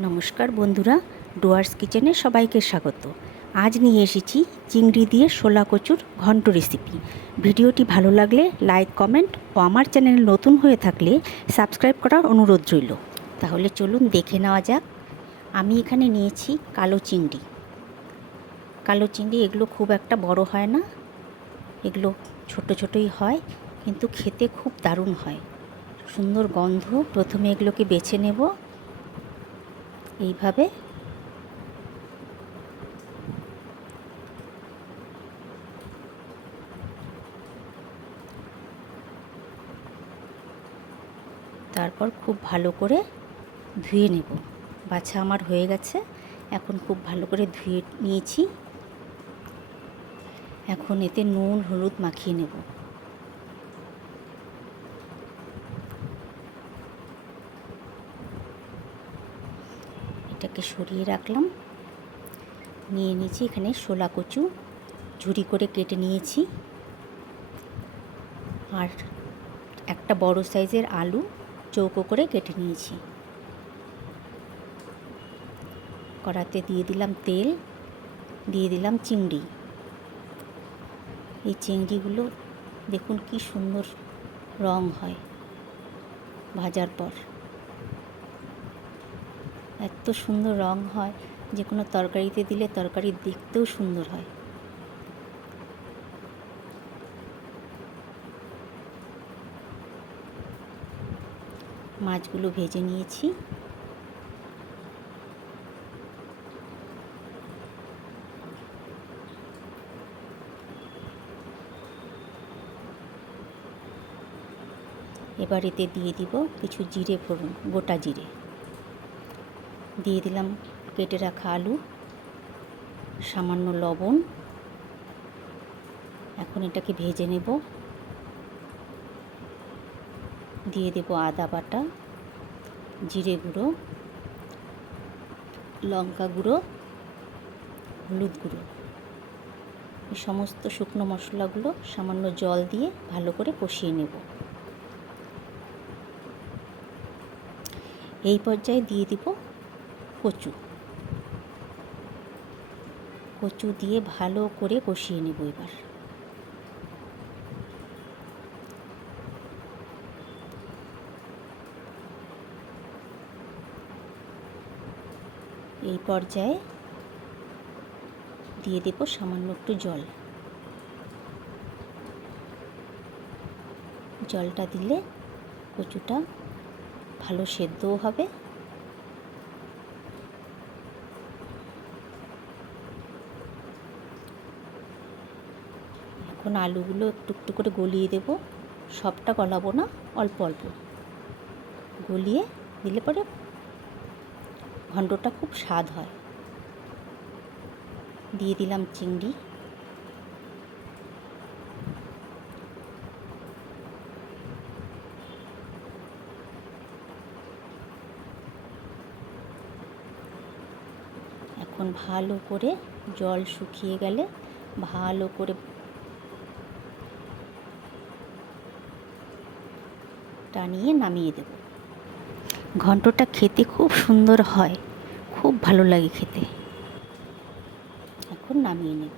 নমস্কার বন্ধুরা, ডুয়ার্স কিচেনে সবাইকে স্বাগত। আজ নিয়ে এসেছি চিংড়ি দিয়ে শোলা কচুর ঘন্ট রেসিপি। ভিডিওটি ভালো লাগলে লাইক, কমেন্ট ও আমার চ্যানেল নতুন হয়ে থাকলে সাবস্ক্রাইব করার অনুরোধ রইল। তাহলে চলুন দেখে নেওয়া যাক। আমি এখানে নিয়েছি কালো চিংড়ি। কালো চিংড়ি এগুলো খুব একটা বড় হয় না, এগুলো ছোট ছোটই হয়, কিন্তু খেতে খুব দারুণ হয়, সুন্দর গন্ধ। প্রথমে এগুলোকে বেছে নেব এইভাবে। তারপর খুব ভালো করে ধুয়ে নেব। বাছা আমার হয়ে গেছে, এখন খুব ভালো করে ধুয়ে নিয়েছি। এখন এতে নুন হলুদ মাখিয়ে নেব। এটাকে সরিয়ে রাখলাম। নিয়ে নিয়েছি এখানে শোলা কচু, ঝুরি করে কেটে নিয়েছি। আর একটা বড় সাইজের আলু চৌকো করে কেটে নিয়েছি। কড়াতে দিয়ে দিলাম তেল, দিয়ে দিলাম চিংড়ি। এই চিংড়িগুলো দেখুন কি সুন্দর রং হয় ভাজার পর, এত সুন্দর রং হয় যে কোনো তরকারিতে দিলে তরকারি দেখতেও সুন্দর হয়। মাছগুলো ভেজে নিয়েছি। এবার এতে দিয়ে দিব কিছু জিরে ফোড়ন, গোটা জিরে। দিয়ে দিলাম কেটে রাখা আলু, সামান্য লবণ। এখন এটাকে ভেজে নেব। দিয়ে দেব আদা বাটা, জিরে গুঁড়ো, লঙ্কা গুঁড়ো, হলুদ গুঁড়ো। এই সমস্ত শুকনো মশলাগুলো সামান্য জল দিয়ে ভালো করে কষিয়ে নেব। এই পর্যায়ে দিয়ে দিব কচু। কচু দিয়ে ভালো করে কষিয়ে নেব। এবার এই পর্যায়ে দিয়ে দেব সামান্য একটু জল। জলটা দিলে কচুটা ভালো সেদ্ধও হবে। এখন আলুগুলো একটু একটু করে গলিয়ে দেব। সবটা গলাবো না, অল্প অল্প গলিয়ে দিলে পরে ঘন্টটা খুব স্বাদ হয়। দিয়ে দিলাম চিংড়ি। এখন ভালো করে জল শুকিয়ে গেলে ভালো করে টানিয়ে নামিয়ে দেব। ঘন্টটা খেতে খুব সুন্দর হয়, খুব ভালো লাগে খেতে। এখন নামিয়ে নেব।